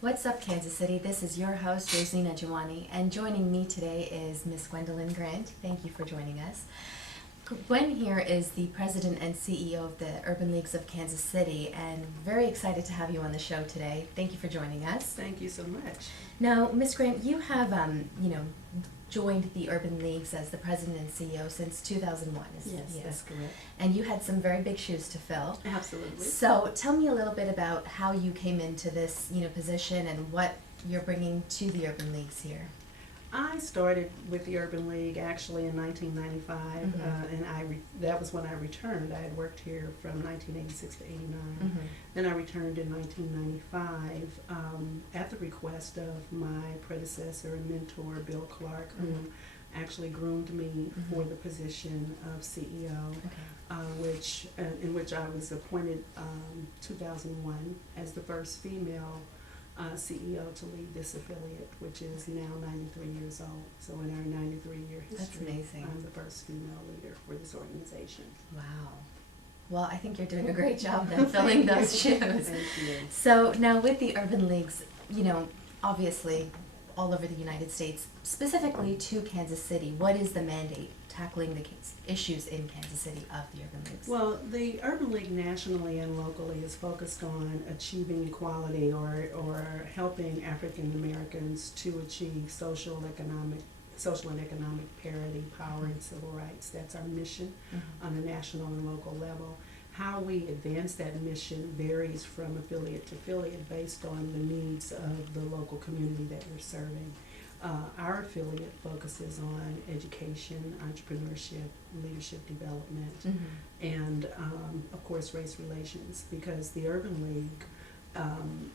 What's up, Kansas City? This is your host, Rosina Jiwani, and joining me today is Miss Gwendolyn Grant. Thank you for joining us. Gwen here is the president and CEO of the Urban Leagues of Kansas City, and very excited to have you on the show today. Thank you for joining us. Thank you so much. Now, Miss Grant, you have, joined the Urban Leagues as the president and CEO since 2001. Yes, that's correct. And you had some very big shoes to fill. Absolutely. So tell me a little bit about how you came into this, position and what you're bringing to the Urban Leagues here. I started with the Urban League actually in 1995, and that was when I returned. I had worked here from 1986 to 89. Then I returned in 1995 at the request of my predecessor and mentor, Bill Clark, who actually groomed me for the position of CEO, in which I was appointed 2001 as the first female CEO to lead this affiliate, which is now 93 years old. So in our 93-year history, that's amazing. I'm the first female leader for this organization. Wow. Well, I think you're doing a great job then filling those shoes. Thank you. So now with the Urban Leagues, obviously all over the United States, specifically to Kansas City, what is the mandate tackling the issues in Kansas City of the Urban Leagues? Well, the Urban League nationally and locally is focused on achieving equality or helping African Americans to achieve social and economic parity, power, and civil rights. That's our mission on a national and local level. How we advance that mission varies from affiliate to affiliate based on the needs of the local community that we're serving. Our affiliate focuses on education, entrepreneurship, leadership development, and of course race relations, because the Urban League,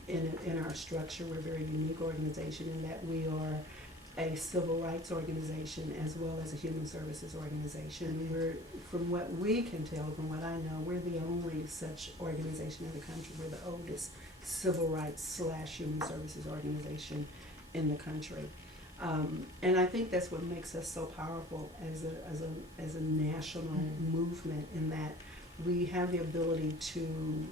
in our structure, we're a very unique organization in that we are a civil rights organization as well as a human services organization. We're, from what we can tell, from what I know, we're the only such organization in the country. We're the oldest civil rights / human services organization in the country. And I think that's what makes us so powerful as a national movement, in that we have the ability to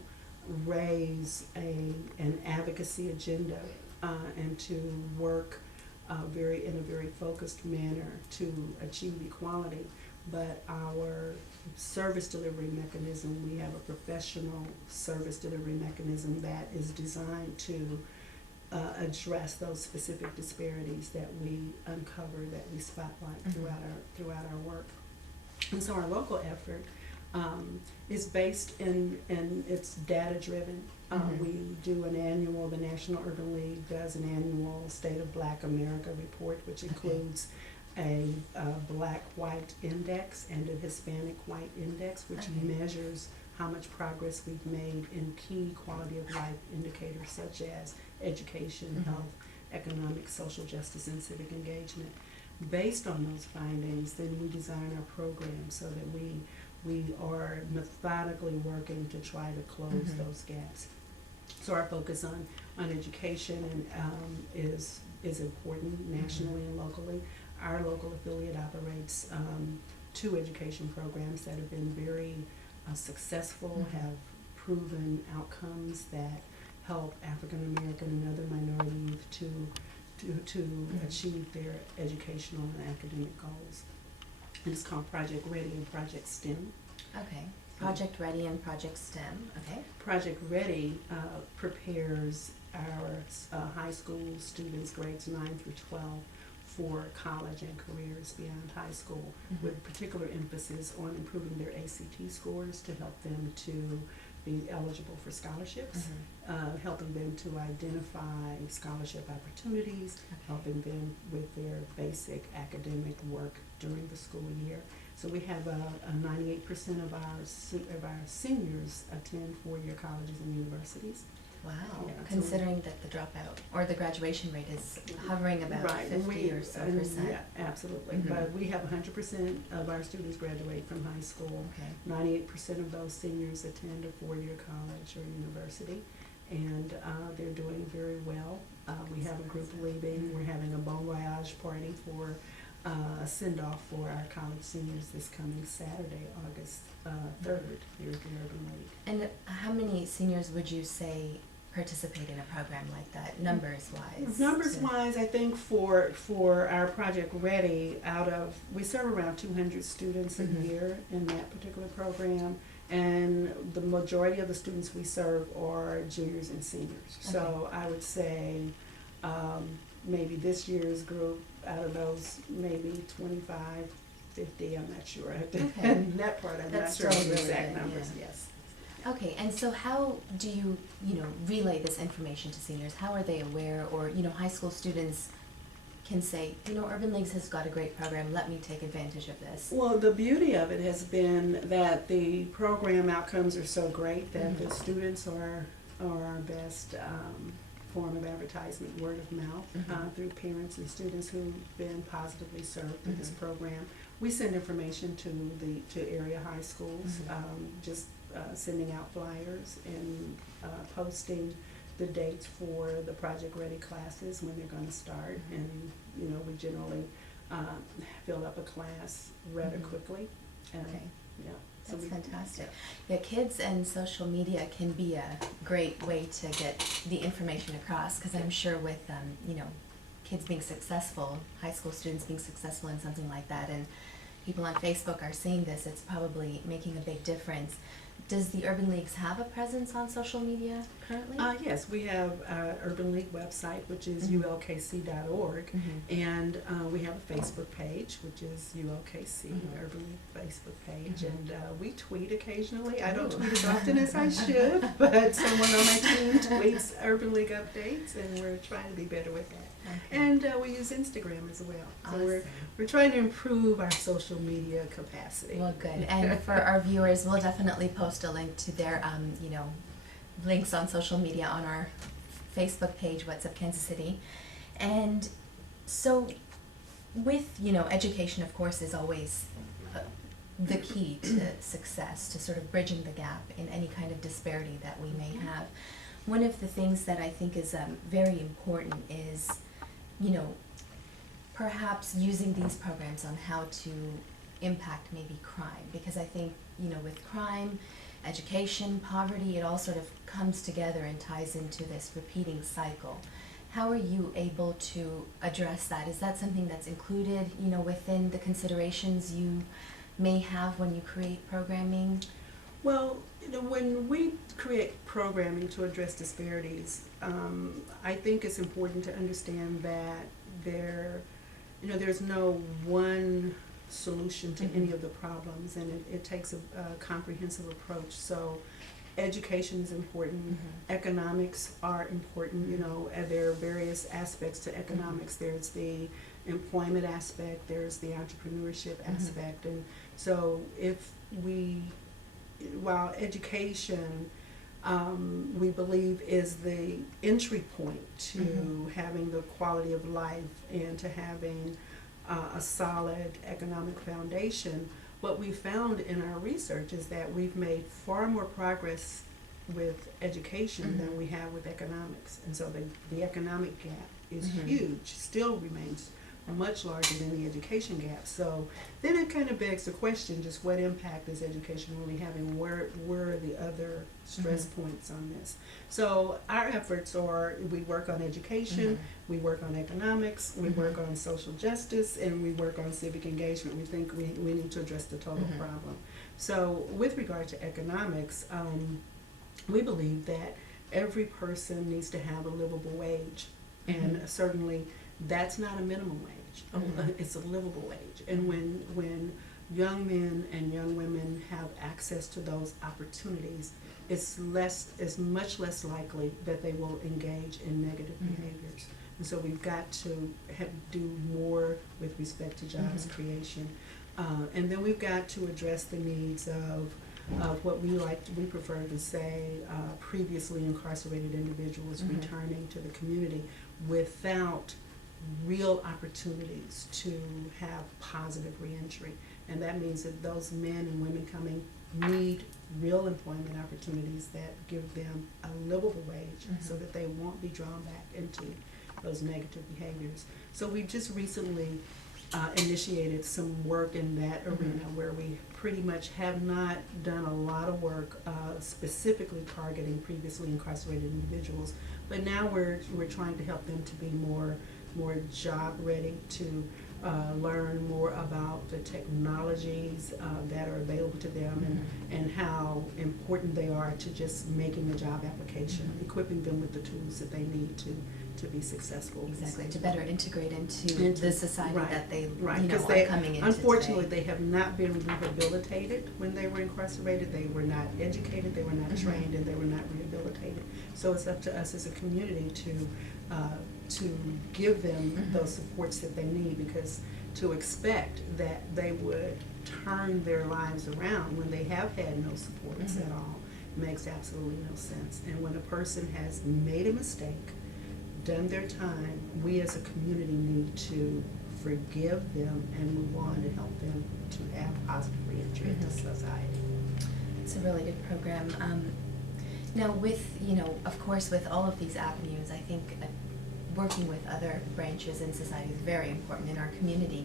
raise an advocacy agenda and to work in a very focused manner to achieve equality. But our service delivery mechanism, we have a professional service delivery mechanism that is designed to address those specific disparities that we uncover, that we spotlight throughout our work. And so our local effort is based in it's data driven. We do the National Urban League does an annual State of Black America report, which includes a Black-White index and a Hispanic-White index, which measures how much progress we've made in key quality of life indicators such as education, health, economic, social justice, and civic engagement. Based on those findings, then we design our program so that we are methodically working to try to close those gaps. So our focus on education is important nationally and locally. Our local affiliate operates 2 education programs that have been very successful, have proven outcomes that help African American and other minority youth to achieve their educational and academic goals. And it's called Project Ready and Project STEM. Okay. Project Ready and Project STEM. Okay. Project Ready prepares our high school students, grades 9 through 12, for college and careers beyond high school, with particular emphasis on improving their ACT scores to help them to be eligible for scholarships, helping them to identify scholarship opportunities, helping them with their basic academic work during the school year. So we have 98% of our seniors attend 4-year colleges and universities. Wow. Yeah, considering that the dropout or the graduation rate is hovering about 50 or so percent. Yeah, absolutely. But we have 100% of our students graduate from high school. 98% of those seniors attend a 4-year college or university, and they're doing very well. We have a group leaving. We're having a bon voyage party for a send-off for our college seniors this coming Saturday, August 3rd. third here at the Urban League. And how many seniors would you say participate in a program like that, numbers-wise? Numbers-wise, I think for our Project Ready, we serve around 200 students a year in that particular program, and the majority of the students we serve are juniors and seniors. Okay. So I would say maybe this year's group, out of those, maybe 25, 50, I'm not sure. Okay. That part, I'm That's not sure of still the really exact good, numbers, yeah. yes. Okay, and so how do you relay this information to seniors? How are they aware, or, high school students can say, Urban Leagues has got a great program, let me take advantage of this? Well, the beauty of it has been that the program outcomes are so great that the students are our best form of advertisement, word of mouth, through parents and students who've been positively served through this program. We send information to area high schools, just sending out flyers and posting the dates for the Project Ready classes when they're going to start, and we generally fill up a class rather quickly. Okay. Yeah. That's fantastic. Yeah, kids and social media can be a great way to get the information across, because I'm sure with kids being successful, high school students being successful in something like that, and people on Facebook are seeing this, it's probably making a big difference. Does the Urban Leagues have a presence on social media currently? Yes, we have our Urban League website, which is ulkc.org, and we have a Facebook page, which is ULKC, Urban League Facebook page, and we tweet occasionally. I don't tweet as often as I should, but someone on my team tweets Urban League updates, and we're trying to be better with that. Okay. And we use Instagram as well. So Awesome. we're trying to improve our social media capacity. Well, good. And for our viewers, we'll definitely post a link to their, links on social media on our Facebook page, What's Up Kansas City. And so with, education, of course, is always the key to success, to sort of bridging the gap in any kind of disparity that we may have. One of the things that I think is very important is, perhaps using these programs on how to impact maybe crime, because I think, with crime, education, poverty, it all sort of comes together and ties into this repeating cycle. How are you able to address that? Is that something that's included, within the considerations you may have when you create programming? Well, when we create programming to address disparities, I think it's important to understand that there's no one solution to any of the problems, and it takes a comprehensive approach. So education is important, economics are important, there are various aspects to economics. There's the employment aspect, there's the entrepreneurship aspect, and so while education we believe is the entry point to having the quality of life and to having a solid economic foundation, what we found in our research is that we've made far more progress with education than we have with economics. And so the economic gap is huge, still remains much larger than the education gap. So then it kind of begs the question, just what impact is education really having? Where are the other stress points on this? So our efforts are, we work on education, we work on economics, we work on social justice, and we work on civic engagement. We think we need to address the total problem. So with regard to economics, we believe that every person needs to have a livable wage, and certainly that's not a minimum wage. It's a livable wage. And when young men and young women have access to those opportunities, it's much less likely that they will engage in negative behaviors. And so we've got to do more with respect to jobs creation. And then we've got to address the needs of what we prefer to say, previously incarcerated individuals returning to the community without real opportunities to have positive reentry. And that means that those men and women coming need real employment opportunities that give them a livable wage so that they won't be drawn back into those negative behaviors. So we just recently initiated some work in that arena where we pretty much have not done a lot of work specifically targeting previously incarcerated individuals, but now we're trying to help them to be more job ready, to learn more about the technologies that are available to them, and how important they are to just making a job application, equipping them with the tools that they need to be successful. Exactly, to better integrate into the society that they are coming into. Unfortunately, today. they have not been rehabilitated when they were incarcerated. They were not educated, they were not trained, and they were not rehabilitated. So it's up to us as a community to give them those supports that they need, because to expect that they would turn their lives around when they have had no supports at all makes absolutely no sense. And when a person has made a mistake, done their time, we as a community need to forgive them and move on to help them to have positive reentry into society. It's a really good program. Now with, of course, with all of these avenues, I think working with other branches in society is very important in our community.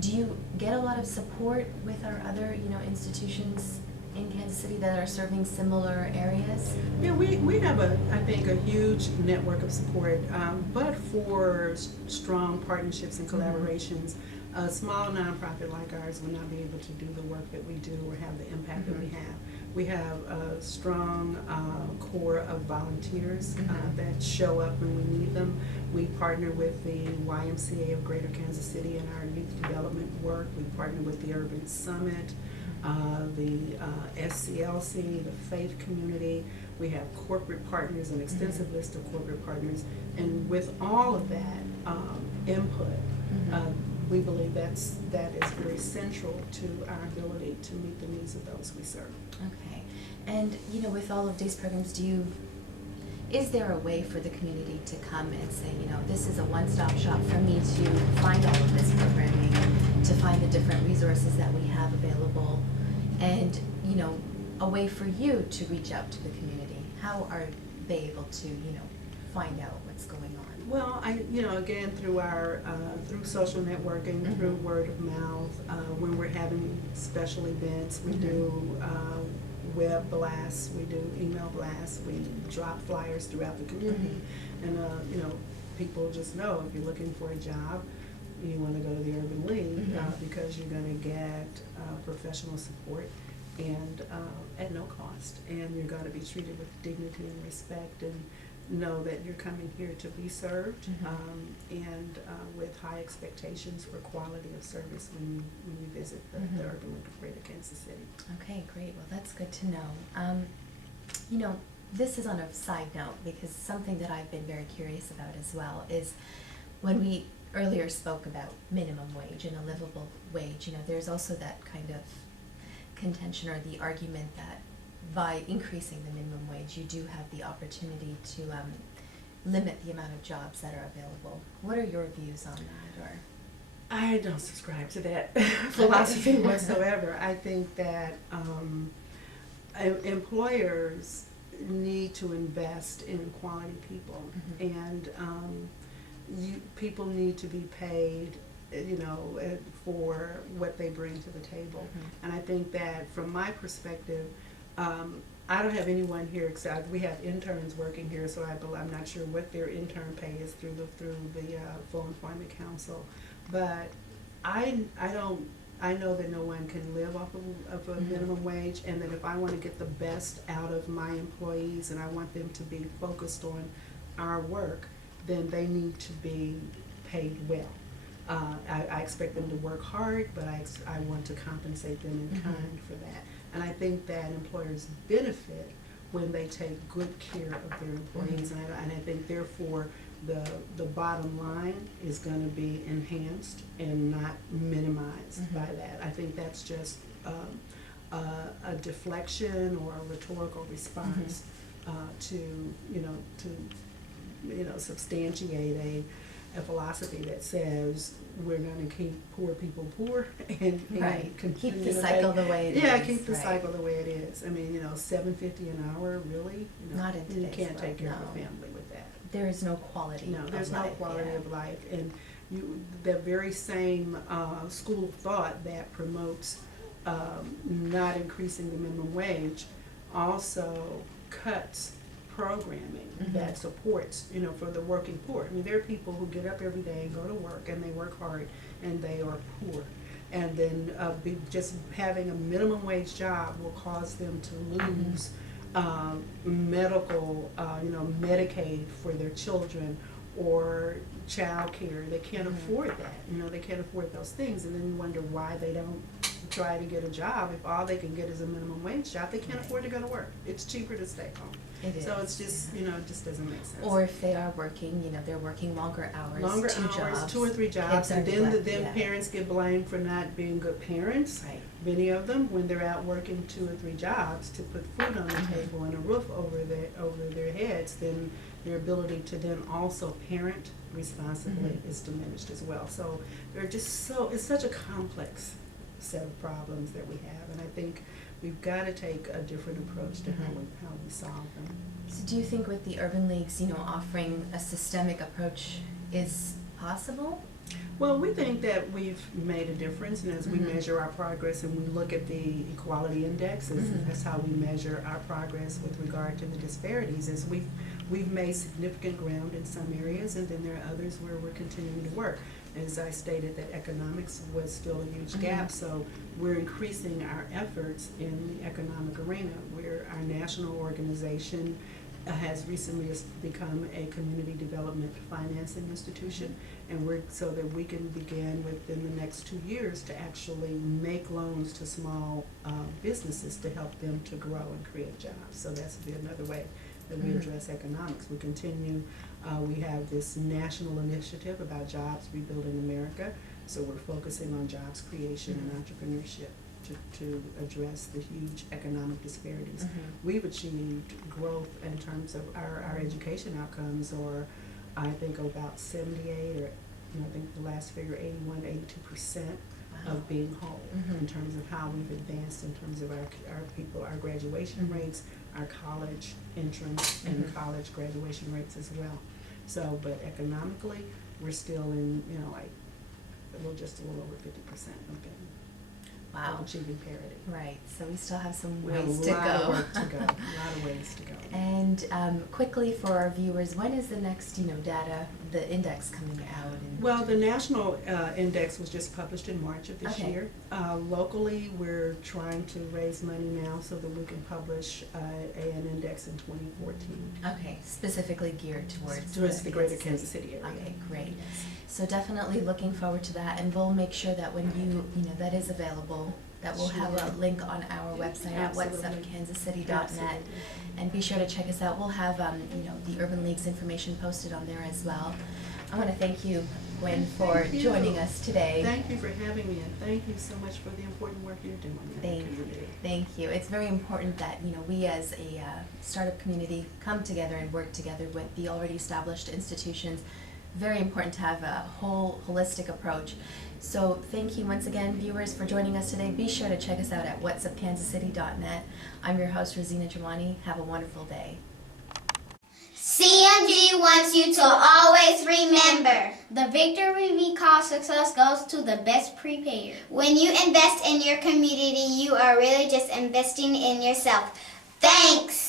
Do you get a lot of support with our other, institutions in Kansas City that are serving similar areas? Yeah, we have I think a huge network of support, but for strong partnerships and collaborations, a small nonprofit like ours would not be able to do the work that we do or have the impact that we have. We have a strong core of volunteers that show up when we need them. We partner with the YMCA of Greater Kansas City in our youth development work. We partner with the Urban Summit, the SCLC, the faith community. We have corporate partners, an extensive list of corporate partners. And with all of that input, we believe that is very central to our ability to meet the needs of those we serve. Okay. And, with all of these programs, is there a way for the community to come and say, this is a one-stop shop for me to find all of this programming, to find the different resources that we have available, and, a way for you to reach out to the community? How are they able to, find out what's going on? Well, again, through our through social networking, through word of mouth, when we're having special events, we do web blasts, we do email blasts, we drop flyers throughout the community, and people just know if you're looking for a job, you want to go to the Urban League because you're going to get professional support and at no cost, and you're going to be treated with dignity and respect, and know that you're coming here to be served, and with high expectations for quality of service when you visit the Urban League of Greater Kansas City. Okay, great. Well, that's good to know. This is on a side note, because something that I've been very curious about as well is when we earlier spoke about minimum wage and a livable wage, there's also that kind of contention or the argument that by increasing the minimum wage, you do have the opportunity to limit the amount of jobs that are available. What are your views on that? Or I don't subscribe to that philosophy whatsoever. I think that employers need to invest in quality people, and people need to be paid for what they bring to the table. And I think that from my perspective, I don't have anyone here except we have interns working here, so I'm not sure what their intern pay is through the Full Employment Council, but I know that no one can live off of a minimum wage, and that if I want to get the best out of my employees and I want them to be focused on our work, then they need to be paid well. I expect them to work hard, but I want to compensate them in kind for that. And I think that employers benefit when they take good care of their employees, and I think therefore the bottom line is going to be enhanced and not minimized by that. I think that's just a deflection or a rhetorical response to substantiate a philosophy that says we're going to keep poor people poor and keep the cycle the way it is. Yeah, keep the cycle the way it is. I mean, $7.50 an hour, really? Not in you can't take care no. of a family with that. There is no quality. No, there's of no life, quality of life, and the very same school of thought that promotes not increasing the minimum wage also cuts programming that supports, for the working poor. I mean, there are people who get up every day and go to work and they work hard and they are poor. And then just having a minimum wage job will cause them to lose medical, Medicaid for their children or child care. They can't afford that. They can't afford those things. And then you wonder why they don't try to get a job. If all they can get is a minimum wage job, they can't afford to go to work. It's cheaper to stay home. So it's just, it just doesn't make sense. Or if they are working, they're working longer hours, two or three jobs, and then parents get blamed for not being good parents. Right. Many of them, when they're out working 2 or 3 jobs to put food on the table and a roof over their heads, then their ability to then also parent responsibly is diminished as well. So they're just it's such a complex set of problems that we have, and I think we've got to take a different approach to how we solve them. So do you think with the urban leagues, offering a systemic approach is possible? Well, we think that we've made a difference, and as we measure our progress and we look at the equality index, that's how we measure our progress with regard to the disparities, is we've made significant ground in some areas, and then there are others where we're continuing to work. As I stated, that economics was still a huge gap, so we're increasing our efforts in the economic arena, where our national organization has recently become a community development financing institution, and so that we can begin within the next 2 years to actually make loans to small businesses to help them to grow and create jobs. So that's another way that we address economics. We continue, we have this national initiative about jobs rebuilding America, so we're focusing on jobs creation and entrepreneurship to address the huge economic disparities. We've achieved growth in terms of our education outcomes, or I think about 78, or I think the last figure 81, 82% of being whole in terms of how we've advanced in terms of our people, our graduation rates, our college entrance, and college graduation rates as well. So, but economically, we're still in, just a little over 50% of being achieving parity. Right, so we still have some We ways have to a lot go. of work to go. A lot of ways to go. And quickly for our viewers, when is the next, data, the index coming out? Well, the national index was just published in March of this year. Locally, we're trying to raise money now so that we can publish an index in 2014. Okay, specifically geared towards the greater Kansas City area. Okay, great. Yes. So definitely looking forward to that, and we'll make sure that when that is available, that we'll have a link on our website at whatsupkansascity.net, and be sure to check us out. We'll have the Urban League's information posted on there as well. I want to thank you, Gwen, for joining us today. Thank you for having me, and thank you so much for the important work you're doing. Thank you. It's very important that we as a startup community come together and work together with the already established institutions. Very important to have a holistic approach. So thank you once again, viewers, for joining us today. Be sure to check us out at whatsupkansascity.net. I'm your host, Rosina Jiwani. Have a wonderful day. CMG wants you to always remember, the victory we call success goes to the best prepared. When you invest in your community, you are really just investing in yourself. Thanks.